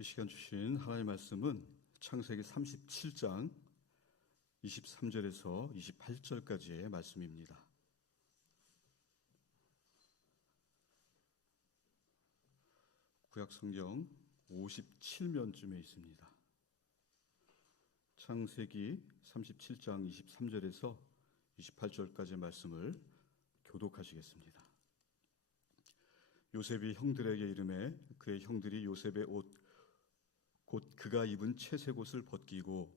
이 시간 주신 하나님의 말씀은 창세기 37장 23절에서 28절까지의 말씀입니다. 구약성경 57면쯤에 있습니다. 창세기 37장 23절에서 28절까지의 말씀을 교독하시겠습니다. 요셉이 형들에게 이르매 그의 형들이 요셉의 옷 곧 그가 입은 채색 옷을 벗기고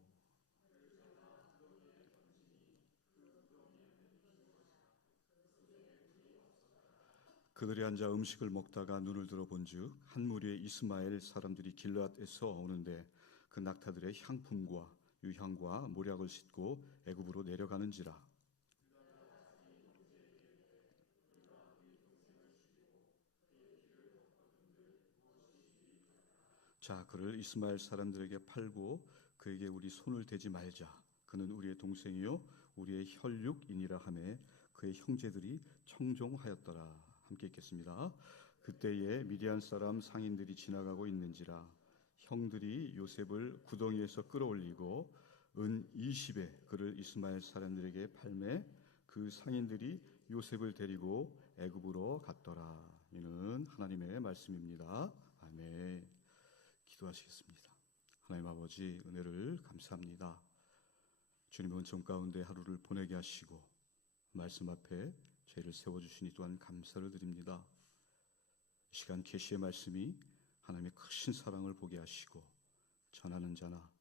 그들이 앉아 음식을 먹다가 눈을 들어 본즉 한 무리의 이스마엘 사람들이 길앗에서 오는데 그 낙타들의 향품과 유향과 모략을 싣고 애굽으로 내려가는지라. 자, 그를 이스마엘 사람들에게 팔고 그에게 우리 손을 대지 말자. 그는 우리의 동생이요 우리의 혈육이니라 하매 그의 형제들이 청종하였더라. 함께 읽겠습니다. 그때에 미디안 사람 상인들이 지나가고 있는지라 형들이 요셉을 구덩이에서 끌어올리고 은 20에 그를 이스마엘 사람들에게 팔매 그 상인들이 요셉을 데리고 애굽으로 갔더라. 이는 하나님의 말씀입니다. 아멘. 기도하시겠습니다. 하나님 아버지, 은혜를 감사합니다. 주님의 은총 가운데 하루를 보내게 하시고 말씀 앞에 죄를 세워주시니 또한 감사를 드립니다. 이 시간 계시의 말씀이 하나님의 크신 사랑을 보게 하시고 전하는 자나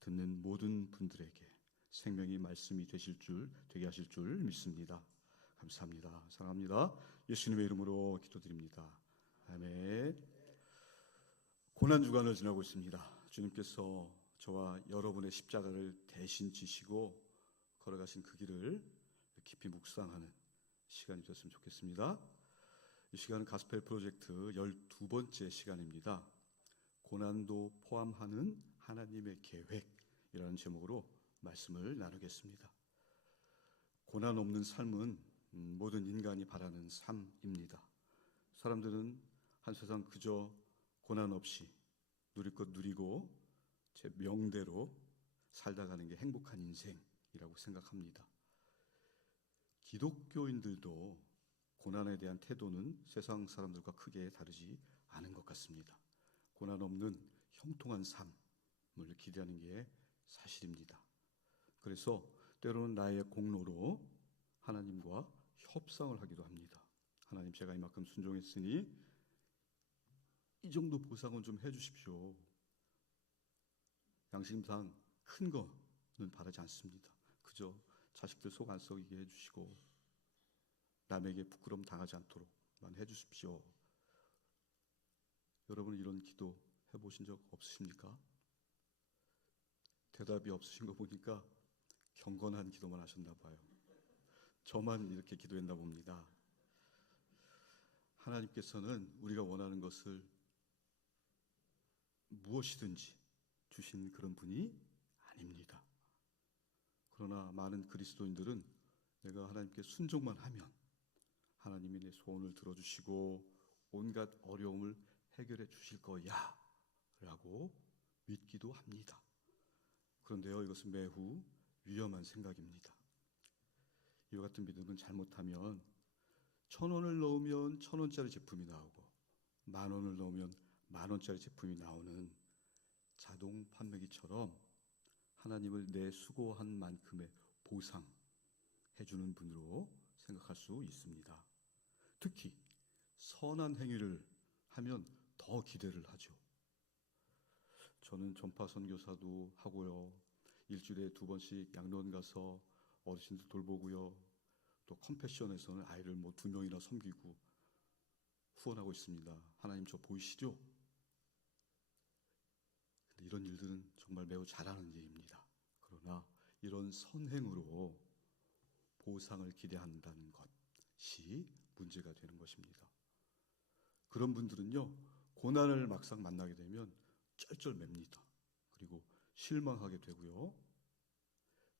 듣는 모든 분들에게 생명의 말씀이 되게 하실 줄 믿습니다. 감사합니다. 사랑합니다. 예수님의 이름으로 기도드립니다. 아멘. 고난주간을 지나고 있습니다. 주님께서 저와 여러분의 십자가를 대신 지시고 걸어가신 그 길을 깊이 묵상하는 시간이 되었으면 좋겠습니다. 이 시간은 가스펠 프로젝트 12번째 시간입니다. 고난도 포함하는 하나님의 계획이라는 제목으로 말씀을 나누겠습니다. 고난 없는 삶은 모든 인간이 바라는 삶입니다. 사람들은 한 세상 그저 고난 없이 누릴 것 누리고 제 명대로 살다 가는 게 행복한 인생이라고 생각합니다. 기독교인들도 고난에 대한 태도는 세상 사람들과 크게 다르지 않은 것 같습니다. 고난 없는 형통한 삶을 기대하는 게 사실입니다. 그래서 때로는 나의 공로로 하나님과 협상을 하기도 합니다. 하나님, 제가 이만큼 순종했으니 이 정도 보상은 좀 해주십시오. 양심상 큰 거는 바라지 않습니다. 그저 자식들 속 안 썩이게 해주시고 남에게 부끄럼 당하지 않도록만 해주십시오. 여러분 이런 기도 해보신 적 없으십니까? 대답이 없으신 거 보니까 경건한 기도만 하셨나 봐요. 저만 이렇게 기도했나 봅니다. 하나님께서는 우리가 원하는 것을 무엇이든지 주신 그런 분이 아닙니다. 그러나 많은 그리스도인들은 내가 하나님께 순종만 하면 하나님이 내 소원을 들어주시고 온갖 어려움을 해결해 주실 거야 라고 믿기도 합니다. 그런데요, 이것은 매우 위험한 생각입니다. 이와 같은 믿음은 잘못하면 1,000원을 넣으면 1,000원짜리 제품이 나오고 10,000원을 넣으면 10,000원짜리 제품이 나오는 자동 판매기처럼 하나님을 내 수고한 만큼의 보상해 주는 분으로 생각할 수 있습니다. 특히 선한 행위를 하면 더 기대를 하죠. 저는 전파 선교사도 하고요. 일주일에 2번씩 양로원 가서 어르신들 돌보고요. 또 컴패션에서는 아이를 2명이나 섬기고 후원하고 있습니다. 하나님 저 보이시죠? 근데 이런 일들은 정말 매우 잘하는 일입니다. 그러나 이런 선행으로 보상을 기대한다는 것이 문제가 되는 것입니다. 그런 분들은요, 고난을 막상 만나게 되면 쩔쩔맵니다. 그리고 실망하게 되고요.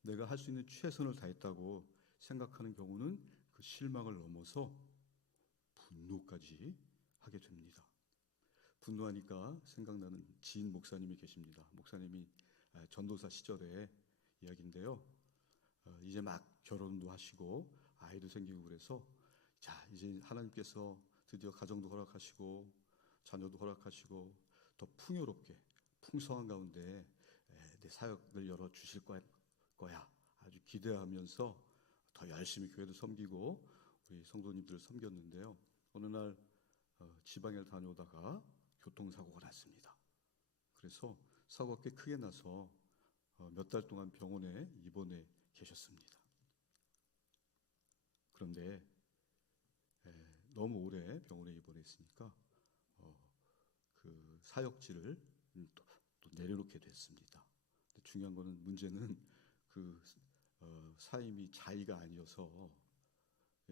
내가 할 수 있는 최선을 다했다고 생각하는 경우는 그 실망을 넘어서 분노까지 하게 됩니다. 분노하니까 생각나는 지인 목사님이 계십니다. 목사님이 전도사 시절의 이야기인데요. 이제 막 결혼도 하시고 아이도 생기고 그래서 자, 이제 하나님께서 드디어 가정도 허락하시고 자녀도 허락하시고 더 풍요롭게 풍성한 가운데 내 사역을 열어 주실 거야. 아주 기대하면서 더 열심히 교회도 섬기고 우리 성도님들을 섬겼는데요. 어느 날 지방에 다녀오다가 교통사고가 났습니다. 그래서 사고가 꽤 크게 나서 몇 달 동안 병원에 입원해 계셨습니다. 그런데 너무 오래 병원에 입원했으니까 그 사역지를 또 내려놓게 됐습니다. 근데 중요한 거는 문제는 그 사임이 자의가 아니어서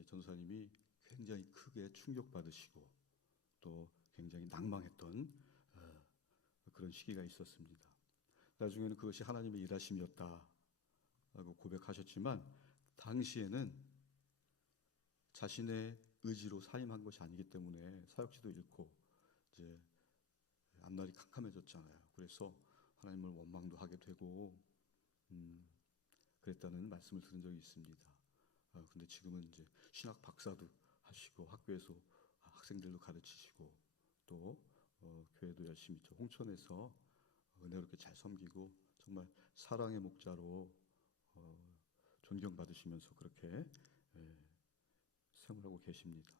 전사님이 굉장히 크게 충격받으시고 또 굉장히 낭망했던 그런 시기가 있었습니다. 나중에는 그것이 하나님의 일하심이었다라고 고백하셨지만 당시에는 자신의 의지로 사임한 것이 아니기 때문에 사역지도 잃고 이제 앞날이 캄캄해졌잖아요. 그래서 하나님을 원망도 하게 되고 그랬다는 말씀을 들은 적이 있습니다. 근데 지금은 이제 신학 박사도 하시고 학교에서 학생들도 가르치시고 또 교회도 열심히 홍천에서 은혜롭게 잘 섬기고 정말 사랑의 목자로 존경받으시면서 그렇게 생활하고 계십니다.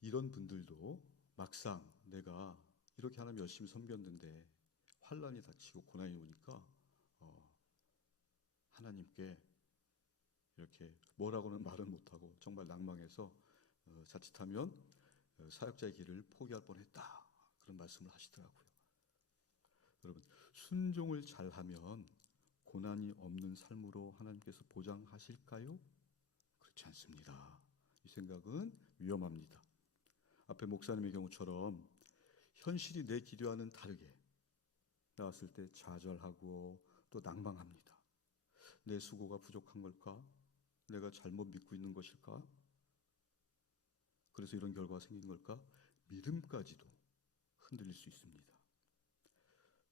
이런 분들도 막상 내가 이렇게 하나님 열심히 섬겼는데 환난이 닥치고 고난이 오니까 하나님께 이렇게 뭐라고는 말을 못하고 정말 낭망해서 자칫하면 사역자의 길을 포기할 뻔했다 그런 말씀을 하시더라고요. 여러분, 순종을 잘하면 고난이 없는 삶으로 하나님께서 보장하실까요? 그렇지 않습니다. 이 생각은 위험합니다. 앞에 목사님의 경우처럼 현실이 내 기대와는 다르게 나왔을 때 좌절하고 또 낭망합니다. 내 수고가 부족한 걸까? 내가 잘못 믿고 있는 것일까? 그래서 이런 결과가 생긴 걸까? 믿음까지도 흔들릴 수 있습니다.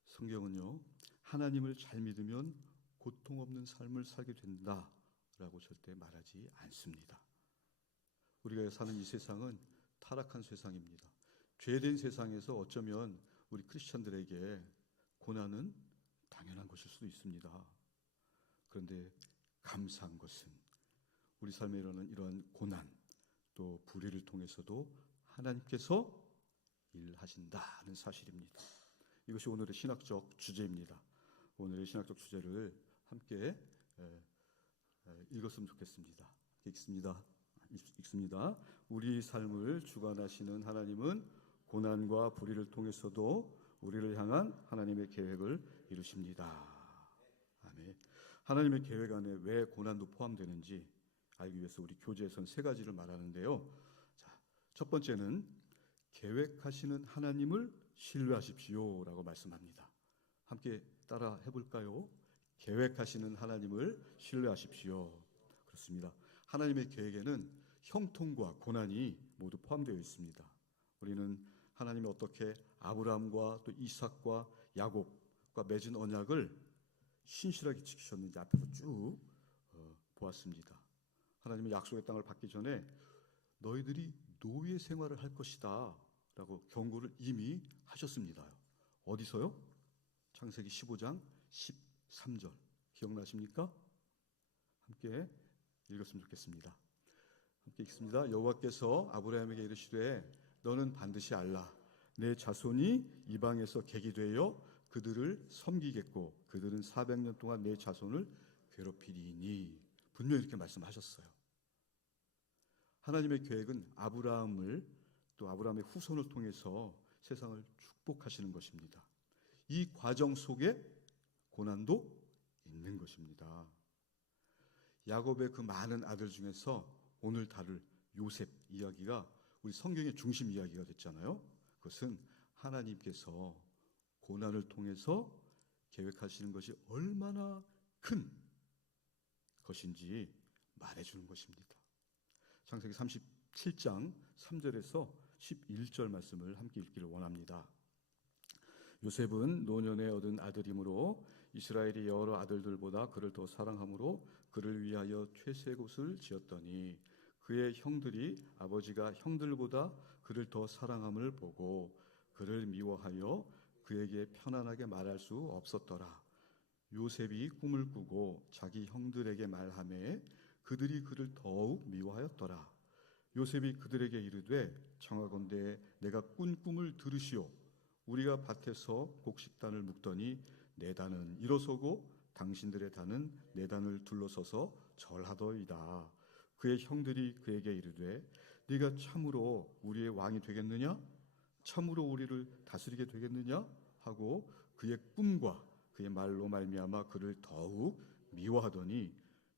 성경은요, 하나님을 잘 믿으면 고통 없는 삶을 살게 된다라고 절대 말하지 않습니다. 우리가 사는 이 세상은 타락한 세상입니다. 죄된 세상에서 어쩌면 우리 크리스천들에게 고난은 당연한 것일 수도 있습니다. 그런데 감사한 것은 우리 삶에 일어나는 이러한 고난 또 불의를 통해서도 하나님께서 일하신다는 사실입니다. 이것이 오늘의 신학적 주제입니다. 오늘의 신학적 주제를 함께 읽었으면 좋겠습니다. 읽습니다. 우리 삶을 주관하시는 하나님은 고난과 불의를 통해서도 우리를 향한 하나님의 계획을 이루십니다. 아멘. 하나님의 계획 안에 왜 고난도 포함되는지 알기 위해서 우리 교재에서는 세 가지를 말하는데요. 자, 첫 번째는 계획하시는 하나님을 신뢰하십시오라고 말씀합니다. 함께 따라 해볼까요? 계획하시는 하나님을 신뢰하십시오. 그렇습니다. 하나님의 계획에는 형통과 고난이 모두 포함되어 있습니다. 우리는 하나님이 어떻게 아브라함과 또 이삭과 야곱과 맺은 언약을 신실하게 지키셨는지 앞에서 쭉 보았습니다. 하나님은 약속의 땅을 받기 전에 너희들이 노예 생활을 할 것이다 라고 경고를 이미 하셨습니다. 어디서요? 창세기 15장 13절 기억나십니까? 함께 읽었으면 좋겠습니다. 함께 읽습니다. 여호와께서 아브라함에게 이르시되 너는 반드시 알라 내 자손이 이방에서 객이 되어 그들을 섬기겠고 그들은 400년 동안 내 자손을 괴롭히리니 분명히 이렇게 말씀하셨어요. 하나님의 계획은 아브라함을 또 아브라함의 후손을 통해서 세상을 축복하시는 것입니다. 이 과정 속에 고난도 있는 것입니다. 야곱의 그 많은 아들 중에서 오늘 다룰 요셉 이야기가 우리 성경의 중심 이야기가 됐잖아요. 그것은 하나님께서 고난을 통해서 계획하시는 것이 얼마나 큰 것인지 말해주는 것입니다. 창세기 37장 3절에서 11절 말씀을 함께 읽기를 원합니다. 요셉은 노년에 얻은 아들이므로 이스라엘이 여러 아들들보다 그를 더 사랑함으로 그를 위하여 최새곳을 지었더니 그의 형들이 아버지가 형들보다 그를 더 사랑함을 보고 그를 미워하여 그에게 편안하게 말할 수 없었더라. 요셉이 꿈을 꾸고 자기 형들에게 말하매 그들이 그를 더욱 미워하였더라. 요셉이 그들에게 이르되 청하건대 내가 꾼 꿈을 들으시오. 우리가 밭에서 곡식단을 묶더니 내 단은 일어서고 당신들의 단은 내 단을 둘러서서 절하더이다. 그의 형들이 그에게 이르되 네가 참으로 우리의 왕이 되겠느냐? 참으로 우리를 다스리게 되겠느냐? 하고 그의 꿈과 그의 말로 말미암아 그를 더욱 미워하더니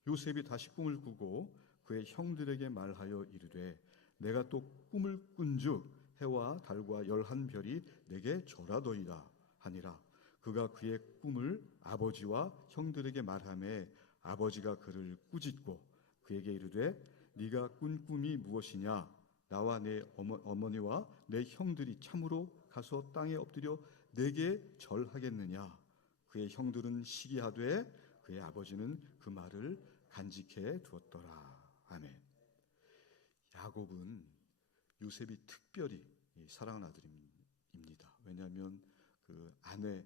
요셉이 다시 꿈을 꾸고 그의 형들에게 말하여 이르되 내가 또 꿈을 꾼즉 해와 달과 11별이 내게 절하더이다 하니라. 그가 그의 꿈을 아버지와 형들에게 말하매 아버지가 그를 꾸짖고 그에게 이르되 네가 꾼 꿈이 무엇이냐? 나와 내 어머니와 내 형들이 참으로 가서 땅에 엎드려 내게 절하겠느냐? 그의 형들은 시기하되 그의 아버지는 그 말을 간직해 두었더라. 아멘. 야곱은 요셉이 특별히 사랑하는 아들입니다. 왜냐하면 그 아내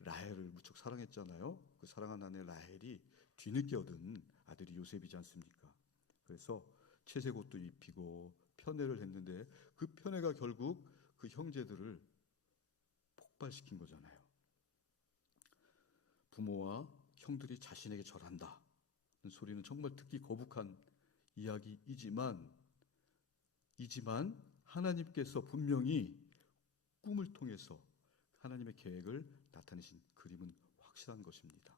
라헬을 무척 사랑했잖아요. 그 사랑하는 아내 라헬이 뒤늦게 얻은 아들이 요셉이지 않습니까? 그래서 채색옷도 입히고 편애를 했는데 그 편애가 결국 그 형제들을 폭발시킨 거잖아요. 부모와 형들이 자신에게 절한다 소리는 정말 듣기 거북한 이야기이지만 하나님께서 분명히 꿈을 통해서 하나님의 계획을 나타내신 그림은 확실한 것입니다.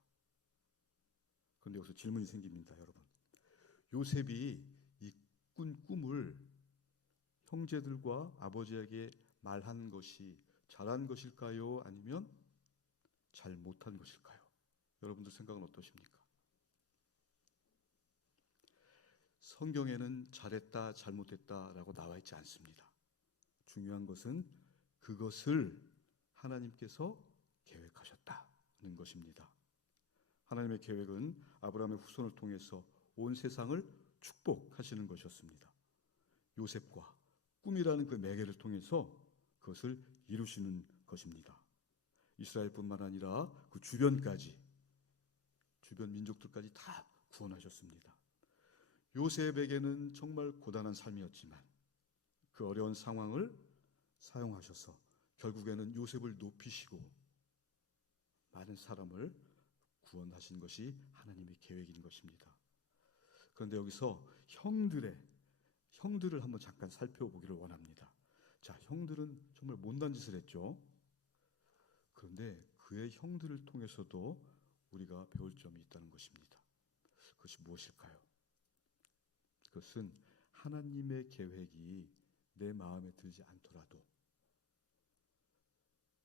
그런데 여기서 질문이 생깁니다, 여러분. 요셉이 이 꾼 꿈을 형제들과 아버지에게 말한 것이 잘한 것일까요? 아니면 잘 못한 것일까요? 여러분들 생각은 어떠십니까? 성경에는 잘했다, 잘못했다라고 나와 있지 않습니다. 중요한 것은 그것을 하나님께서 계획하셨다는 것입니다. 하나님의 계획은 아브라함의 후손을 통해서 온 세상을 축복하시는 것이었습니다. 요셉과 꿈이라는 그 매개를 통해서 그것을 이루시는 것입니다. 이스라엘뿐만 아니라 그 주변 민족들까지 다 구원하셨습니다. 요셉에게는 정말 고단한 삶이었지만 그 어려운 상황을 사용하셔서 결국에는 요셉을 높이시고 많은 사람을 구원하신 것이 하나님의 계획인 것입니다. 그런데 여기서 형들을 한번 잠깐 살펴보기를 원합니다. 자, 형들은 정말 못난 짓을 했죠. 그런데 그의 형들을 통해서도 우리가 배울 점이 있다는 것입니다. 그것이 무엇일까요? 그것은 하나님의 계획이 내 마음에 들지 않더라도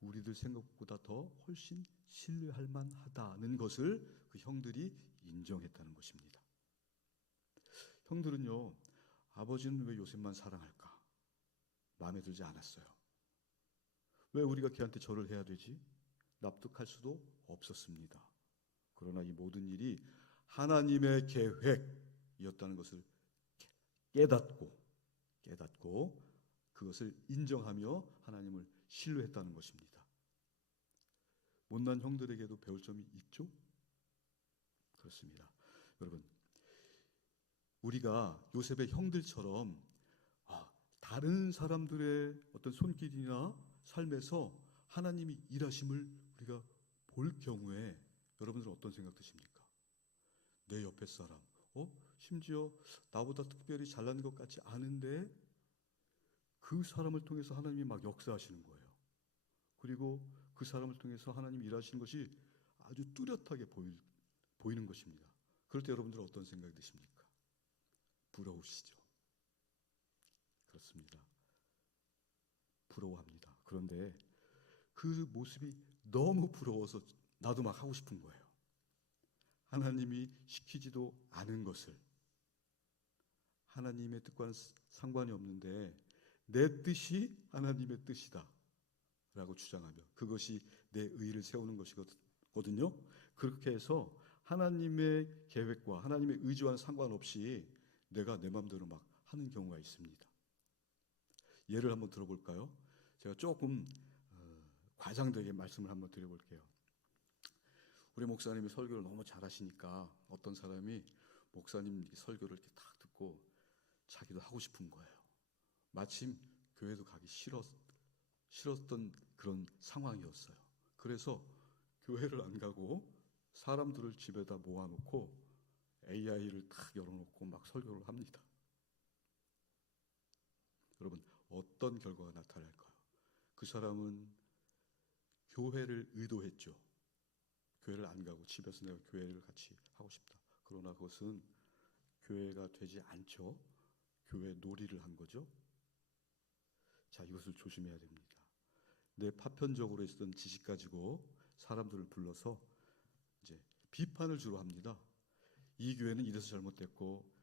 우리들 생각보다 더 훨씬 신뢰할 만하다는 것을 그 형들이 인정했다는 것입니다. 형들은요, 아버지는 왜 요셉만 사랑할까? 마음에 들지 않았어요. 왜 우리가 걔한테 절을 해야 되지? 납득할 수도 없었습니다. 그러나 이 모든 일이 하나님의 계획이었다는 것을 깨닫고 그것을 인정하며 하나님을 신뢰했다는 것입니다. 못난 형들에게도 배울 점이 있죠? 그렇습니다. 여러분, 우리가 요셉의 형들처럼 다른 사람들의 어떤 손길이나 삶에서 하나님이 일하심을 우리가 볼 경우에 여러분들은 어떤 생각 드십니까? 내 옆에 사람, 심지어 나보다 특별히 잘난 것 같지 않은데 그 사람을 통해서 하나님이 막 역사하시는 거예요. 그리고 그 사람을 통해서 하나님이 일하시는 것이 아주 뚜렷하게 보이는 것입니다. 그럴 때 여러분들은 어떤 생각이 드십니까? 부러우시죠? 그렇습니다. 부러워합니다. 그런데 그 모습이 너무 부러워서 나도 막 하고 싶은 거예요. 하나님이 시키지도 않은 것을 하나님의 뜻과는 상관이 없는데 내 뜻이 하나님의 뜻이다 라고 주장하며 그것이 내 의를 세우는 것이거든요. 그렇게 해서 하나님의 계획과 하나님의 의지와는 상관없이 내가 내 마음대로 막 하는 경우가 있습니다. 예를 한번 들어볼까요? 제가 조금 과장되게 말씀을 한번 드려볼게요. 우리 목사님이 설교를 너무 잘하시니까 어떤 사람이 목사님 설교를 이렇게 딱 듣고 자기도 하고 싶은 거예요. 마침 교회도 가기 싫었던 그런 상황이었어요. 그래서 교회를 안 가고 사람들을 집에다 모아놓고 AI를 딱 열어놓고 막 설교를 합니다. 여러분, 어떤 결과가 나타날까요? 그 사람은 교회를 의도했죠. 교회를 안 가고 집에서 내가 교회를 같이 하고 싶다. 그러나 그것은 교회가 되지 않죠. 교회 놀이를 한 거죠. 자, 이것을 조심해야 됩니다. 내 파편적으로 있었던 지식 가지고 사람들을 불러서 이제 비판을 주로 합니다. 이 교회는 이래서 잘못됐고,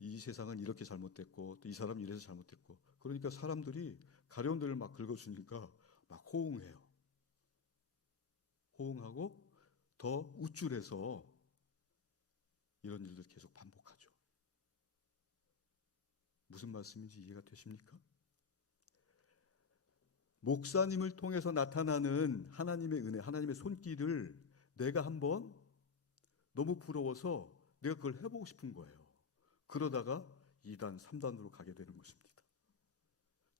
이 세상은 이렇게 잘못됐고, 또 이 사람은 이래서 잘못됐고. 그러니까 사람들이 가려운 데를 막 긁어주니까 막 호응해요. 호응하고 더 우쭐해서 이런 일들 계속 반복하죠. 무슨 말씀인지 이해가 되십니까? 목사님을 통해서 나타나는 하나님의 은혜, 하나님의 손길을 내가 한번 너무 부러워서 내가 그걸 해보고 싶은 거예요. 그러다가 2단, 3단으로 가게 되는 것입니다.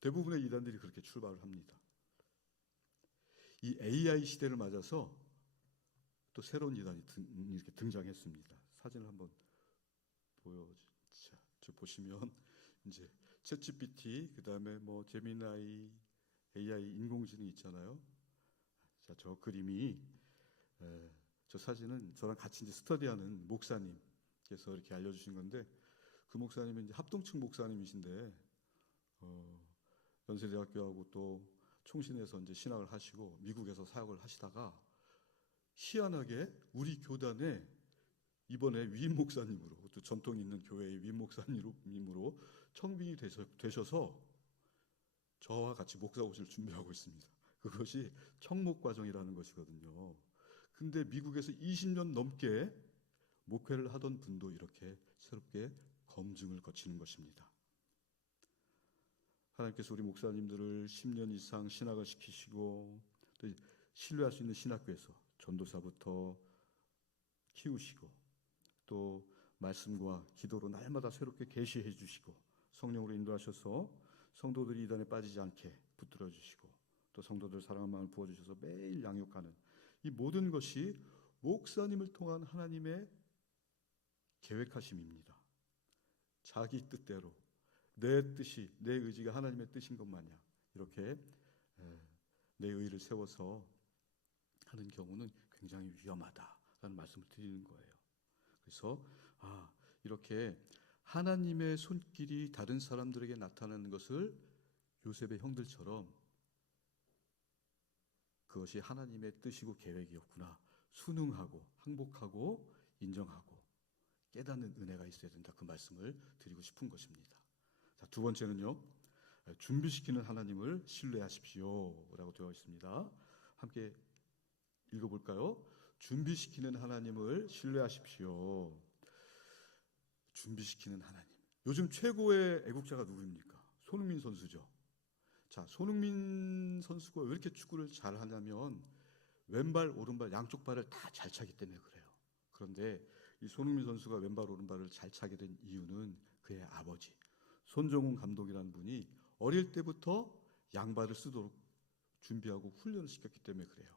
대부분의 이단들이 그렇게 출발을 합니다. 이 AI 시대를 맞아서 또 새로운 이단이 이렇게 등장했습니다. 사진을 한번 보시면 이제 챗GPT, 그 다음에 뭐 제미나이, AI 인공지능 있잖아요. 자, 저 그림이 저 사진은 저랑 같이 이제 스터디하는 목사님께서 이렇게 알려주신 건데, 그 목사님은 이제 합동층 목사님이신데 연세대학교하고 또 총신에서 이제 신학을 하시고 미국에서 사역을 하시다가 희한하게 우리 교단에 이번에 위임 목사님으로, 또 전통 있는 교회의 위임 목사님으로 청빙이 되셔서 저와 같이 목사고시를 준비하고 있습니다. 그것이 청목 과정이라는 것이거든요. 근데 미국에서 20년 넘게 목회를 하던 분도 이렇게 새롭게 검증을 거치는 것입니다. 하나님께서 우리 목사님들을 10년 이상 신학을 시키시고 또 신뢰할 수 있는 신학교에서 전도사부터 키우시고 또 말씀과 기도로 날마다 새롭게 계시해 주시고 성령으로 인도하셔서 성도들이 이단에 빠지지 않게 붙들어 주시고 또 성도들 사랑하는 마음을 부어주셔서 매일 양육하는 이 모든 것이 목사님을 통한 하나님의 계획하심입니다. 자기 뜻대로 내 뜻이, 내 의지가 하나님의 뜻인 것 마냥 이렇게 내 의를 세워서 하는 경우는 굉장히 위험하다라는 말씀을 드리는 거예요. 그래서 이렇게 하나님의 손길이 다른 사람들에게 나타나는 것을 요셉의 형들처럼 그것이 하나님의 뜻이고 계획이었구나 순응하고 항복하고 인정하고 깨닫는 은혜가 있어야 된다, 그 말씀을 드리고 싶은 것입니다. 자, 두 번째는요, 준비시키는 하나님을 신뢰하십시오 라고 되어 있습니다. 함께 읽어볼까요? 준비시키는 하나님을 신뢰하십시오. 준비시키는 하나님. 요즘 최고의 애국자가 누구입니까? 손흥민 선수죠. 자, 손흥민 선수가 왜 이렇게 축구를 잘하냐면 왼발, 오른발, 양쪽 발을 다 잘 차기 때문에 그래요. 그런데 이 손흥민 선수가 왼발, 오른발을 잘 차게 된 이유는 그의 아버지 손정훈 감독이라는 분이 어릴 때부터 양발을 쓰도록 준비하고 훈련을 시켰기 때문에 그래요.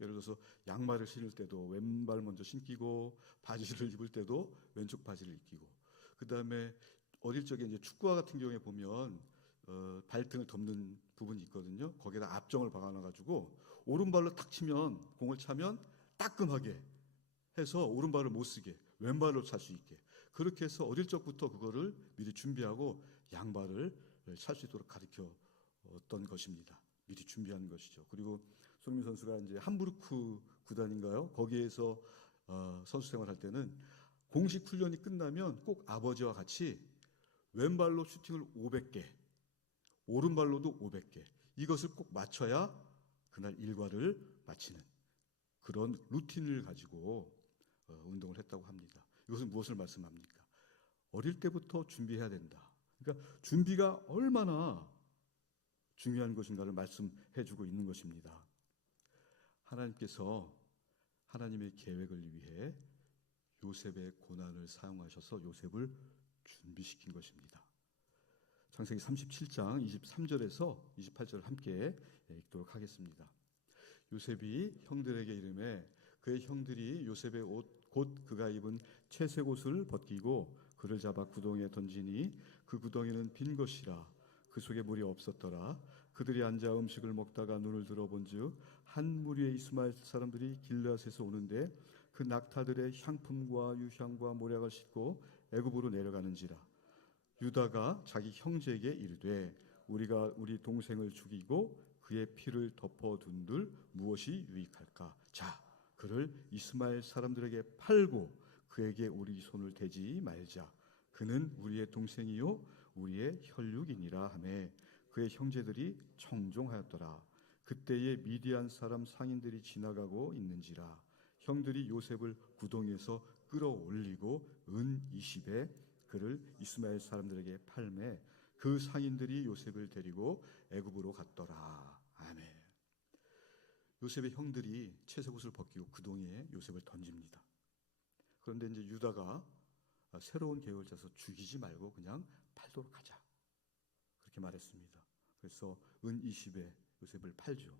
예를 들어서 양말을 신을 때도 왼발 먼저 신기고 바지를 입을 때도 왼쪽 바지를 입히고, 그 다음에 어릴 적에 이제 축구화 같은 경우에 보면 발등을 덮는 부분이 있거든요. 거기에다 압정을 박아놔가지고 오른발로 탁 치면, 공을 차면 따끔하게 해서 오른발을 못 쓰게 왼발로 찰 수 있게, 그렇게 해서 어릴 적부터 그거를 미리 준비하고 양발을 찰 수 있도록 가르쳤던 것입니다. 미리 준비한 것이죠. 그리고 손흥민 선수가 이제 함부르크 구단인가요? 거기에서 선수 생활할 때는 공식 훈련이 끝나면 꼭 아버지와 같이 왼발로 슈팅을 500개, 오른발로도 500개. 이것을 꼭 맞춰야 그날 일과를 마치는 그런 루틴을 가지고 운동을 했다고 합니다. 이것은 무엇을 말씀합니까? 어릴 때부터 준비해야 된다. 그러니까 준비가 얼마나 중요한 것인가를 말씀해주고 있는 것입니다. 하나님께서 하나님의 계획을 위해 요셉의 고난을 사용하셔서 요셉을 준비시킨 것입니다. 창세기 37장 23절에서 28절을 함께 읽도록 하겠습니다. 요셉이 형들에게 이르매 그의 형들이 요셉의 옷 곧 그가 입은 채색 옷을 벗기고 그를 잡아 구덩이에 던지니 그 구덩이는 빈 것이라 그 속에 물이 없었더라. 그들이 앉아 음식을 먹다가 눈을 들어본즉 한 무리의 이스마엘 사람들이 길르앗에서 오는데 그 낙타들의 향품과 유향과 모략을 싣고 애굽으로 내려가는지라. 유다가 자기 형제에게 이르되 우리가 우리 동생을 죽이고 그의 피를 덮어둔들 무엇이 유익할까? 자, 그를 이스마엘 사람들에게 팔고 그에게 우리 손을 대지 말자. 그는 우리의 동생이요 우리의 혈육이니라 하매 그의 형제들이 청종하였더라. 그때에 미디안 사람 상인들이 지나가고 있는지라. 형들이 요셉을 구덩이에서 끌어올리고 은 20에 그를 이스마엘 사람들에게 팔매 그 상인들이 요셉을 데리고 애굽으로 갔더라. 아멘. 요셉의 형들이 채색 옷을 벗기고 구덩이에 요셉을 던집니다. 그런데 이제 유다가 새로운 계획을 짜서 죽이지 말고 그냥 팔도록 하자. 그렇게 말했습니다. 그래서 은 20에 요셉을 팔죠.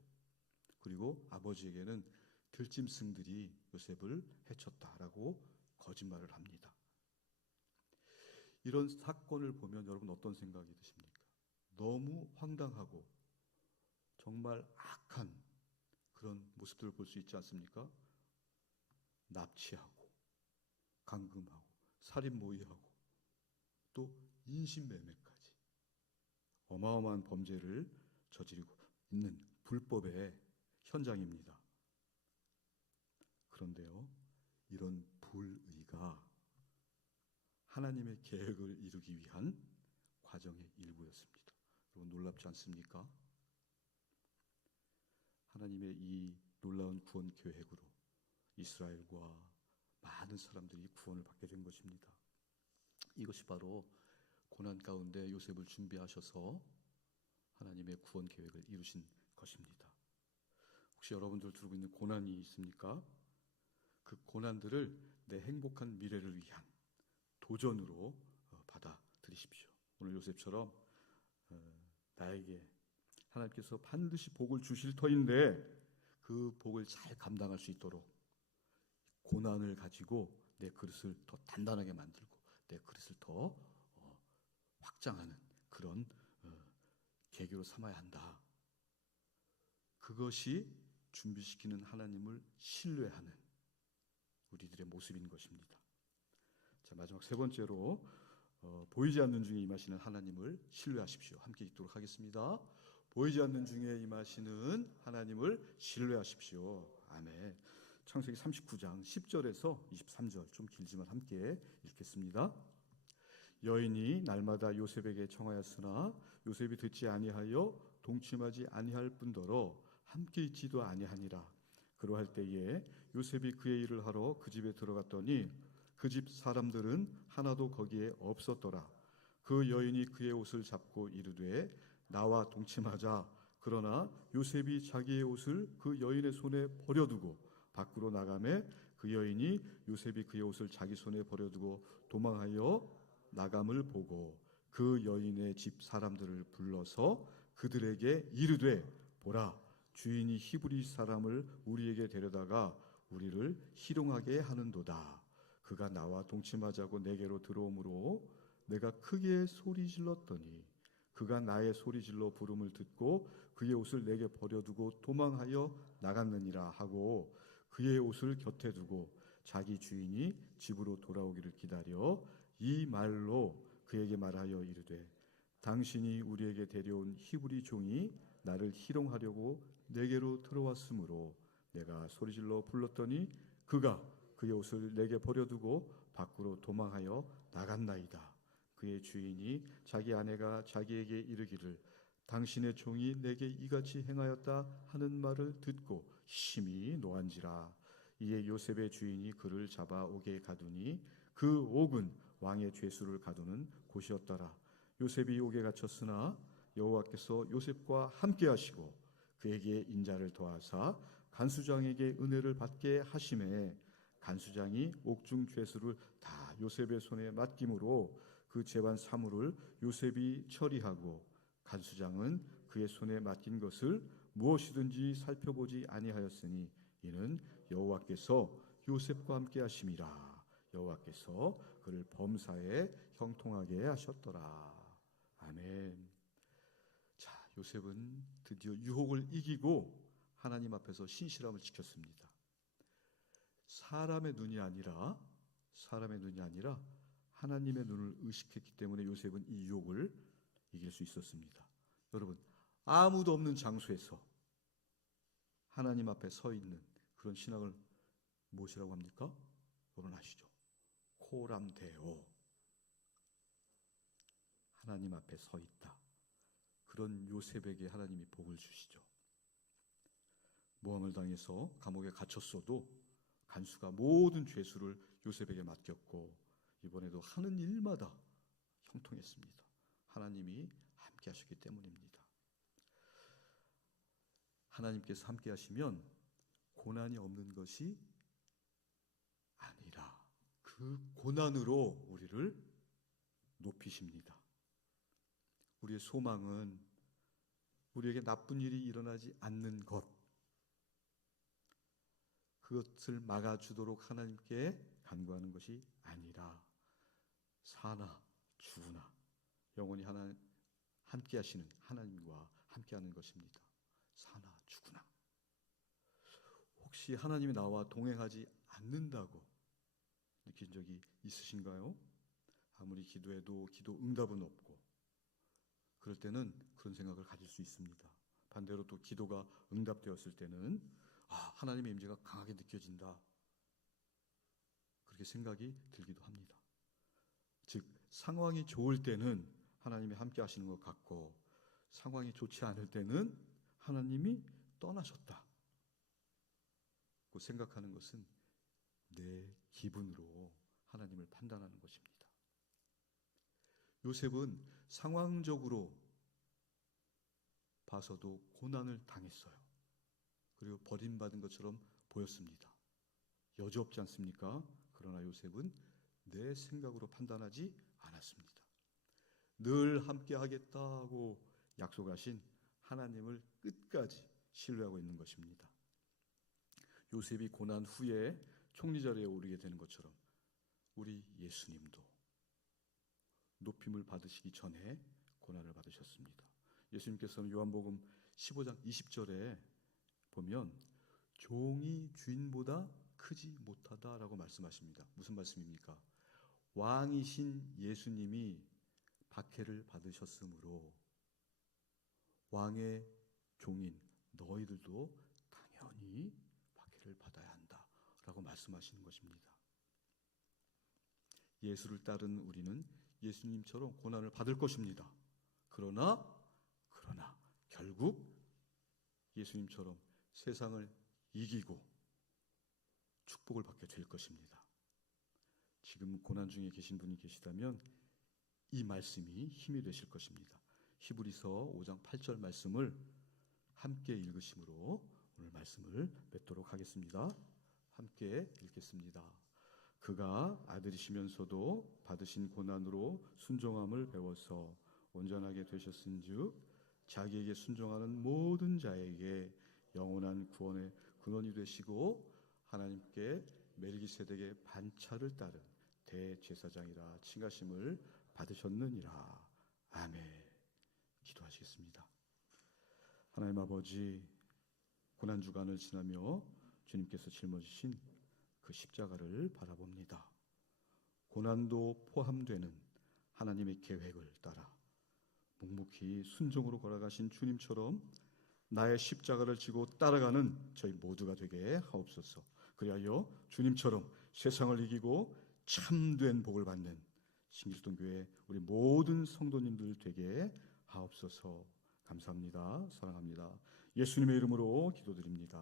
그리고 아버지에게는 들짐승들이 요셉을 해쳤다라고 거짓말을 합니다. 이런 사건을 보면 여러분 어떤 생각이 드십니까? 너무 황당하고 정말 악한 그런 모습들을 볼 수 있지 않습니까? 납치하고 감금하고 살인모의하고 또 인신매매까지 어마어마한 범죄를 저지르고 있는 불법의 현장입니다. 그런데요, 이런 불의가 하나님의 계획을 이루기 위한 과정의 일부였습니다. 여러분 놀랍지 않습니까? 하나님의 이 놀라운 구원 계획으로 이스라엘과 많은 사람들이 구원을 받게 된 것입니다. 이것이 바로 고난 가운데 요셉을 준비하셔서 하나님의 구원 계획을 이루신 것입니다. 혹시 여러분들 두고 있는 고난이 있습니까? 그 고난들을 내 행복한 미래를 위한 도전으로 받아들이십시오. 오늘 요셉처럼 나에게 하나님께서 반드시 복을 주실 터인데 그 복을 잘 감당할 수 있도록 고난을 가지고 내 그릇을 더 단단하게 만들고 내 그릇을 더 확장하는 그런 계기로 삼아야 한다. 그것이 준비시키는 하나님을 신뢰하는 우리들의 모습인 것입니다. 자, 마지막 세 번째로 보이지 않는 중에 임하시는 하나님을 신뢰하십시오. 함께 읽도록 하겠습니다. 보이지 않는 중에 임하시는 하나님을 신뢰하십시오. 아멘. 창세기 39장 10절에서 23절 좀 길지만 함께 읽겠습니다. 여인이 날마다 요셉에게 청하였으나 요셉이 듣지 아니하여 동침하지 아니할 뿐더러 함께 있지도 아니하니라. 그러할 때에 요셉이 그의 일을 하러 그 집에 들어갔더니 그 집 사람들은 하나도 거기에 없었더라. 그 여인이 그의 옷을 잡고 이르되 나와 동침하자. 그러나 요셉이 자기의 옷을 그 여인의 손에 버려두고 밖으로 나가매 그 여인이 요셉이 그의 옷을 자기 손에 버려두고 도망하여 나감을 보고 그 여인의 집 사람들을 불러서 그들에게 이르되 보라, 주인이 히브리 사람을 우리에게 데려다가 우리를 희롱하게 하는도다. 그가 나와 동침하자고 내게로 들어오므로 내가 크게 소리 질렀더니 그가 나의 소리 질러 부름을 듣고 그의 옷을 내게 버려두고 도망하여 나갔느니라 하고 그의 옷을 곁에 두고 자기 주인이 집으로 돌아오기를 기다려 이 말로 그에게 말하여 이르되 당신이 우리에게 데려온 히브리 종이 나를 희롱하려고 내게로 들어왔으므로 내가 소리질러 불렀더니 그가 그의 옷을 내게 버려두고 밖으로 도망하여 나갔나이다. 그의 주인이 자기 아내가 자기에게 이르기를 당신의 종이 내게 이같이 행하였다 하는 말을 듣고 심히 노한지라. 이에 요셉의 주인이 그를 잡아 옥에 가두니 그 옥은 왕의 죄수를 가두는 곳이었더라. 요셉이 옥에 갇혔으나 여호와께서 요셉과 함께 하시고 그에게 인자를 더하사 간수장에게 은혜를 받게 하심에 간수장이 옥중 죄수를 다 요셉의 손에 맡김으로 그 재반 사물을 요셉이 처리하고 간수장은 그의 손에 맡긴 것을 무엇이든지 살펴보지 아니하였으니 이는 여호와께서 요셉과 함께 하심이라. 여호와께서 그를 범사에 형통하게 하셨더라. 아멘. 자, 요셉은 드디어 유혹을 이기고 하나님 앞에서 신실함을 지켰습니다. 사람의 눈이 아니라 하나님의 눈을 의식했기 때문에 요셉은 이 유혹을 이길 수 있었습니다. 여러분, 아무도 없는 장소에서 하나님 앞에 서 있는 그런 신앙을 무엇이라고 합니까? 여러분 아시죠? 코람데오. 하나님 앞에 서 있다. 그런 요셉에게 하나님이 복을 주시죠. 모함을 당해서 감옥에 갇혔어도 간수가 모든 죄수를 요셉에게 맡겼고 이번에도 하는 일마다 형통했습니다. 하나님이 함께 하셨기 때문입니다. 하나님께서 함께 하시면 고난이 없는 것이 아니라 그 고난으로 우리를 높이십니다. 우리의 소망은 우리에게 나쁜 일이 일어나지 않는 것, 그것을 막아주도록 하나님께 간구하는 것이 아니라 사나 죽으나 영원히 함께 하시는 하나님과 함께하는 것입니다. 사나 죽으나. 혹시 하나님이 나와 동행하지 않는다고 느낀 적이 있으신가요? 아무리 기도해도 기도 응답은 없고 그럴 때는 그런 생각을 가질 수 있습니다. 반대로 또 기도가 응답되었을 때는 하나님의 임재가 강하게 느껴진다. 그렇게 생각이 들기도 합니다. 즉 상황이 좋을 때는 하나님이 함께 하시는 것 같고 상황이 좋지 않을 때는 하나님이 떠나셨다. 그 생각하는 것은 내 기분으로 하나님을 판단하는 것입니다. 요셉은 상황적으로 봐서도 고난을 당했어요. 그리고 버림받은 것처럼 보였습니다. 여지없지 않습니까? 그러나 요셉은 내 생각으로 판단하지 않았습니다. 늘 함께 하겠다고 약속하신 하나님을 끝까지 신뢰하고 있는 것입니다. 요셉이 고난 후에 총리 자리에 오르게 되는 것처럼 우리 예수님도 높임을 받으시기 전에 고난을 받으셨습니다. 예수님께서는 요한복음 15장 20절에 보면 종이 주인보다 크지 못하다라고 말씀하십니다. 무슨 말씀입니까? 왕이신 예수님이 박해를 받으셨으므로 왕의 종인 너희들도 당연히 박해를 받아야 한다라고 말씀하시는 것입니다. 예수를 따르는 우리는 예수님처럼 고난을 받을 것입니다. 그러나 결국 예수님처럼 세상을 이기고 축복을 받게 될 것입니다. 지금 고난 중에 계신 분이 계시다면 이 말씀이 힘이 되실 것입니다. 히브리서 5장 8절 말씀을 함께 읽으심으로 오늘 말씀을 맺도록 하겠습니다. 함께 읽겠습니다. 그가 아들이시면서도 받으신 고난으로 순종함을 배워서 온전하게 되셨은즉 자기에게 순종하는 모든 자에게 영원한 구원의 근원이 되시고 하나님께 멜기세덱의 반차를 따른 대제사장이라 칭하심을 받으셨느니라. 아멘. 기도하시겠습니다. 하나님 아버지, 고난주간을 지나며 주님께서 짊어지신 그 십자가를 바라봅니다. 고난도 포함되는 하나님의 계획을 따라 묵묵히 순종으로 걸어가신 주님처럼 나의 십자가를 지고 따라가는 저희 모두가 되게 하옵소서. 그리하여 주님처럼 세상을 이기고 참된 복을 받는 신길동교회 우리 모든 성도님들 되게 하옵소서. 감사합니다. 사랑합니다. 예수님의 이름으로 기도드립니다.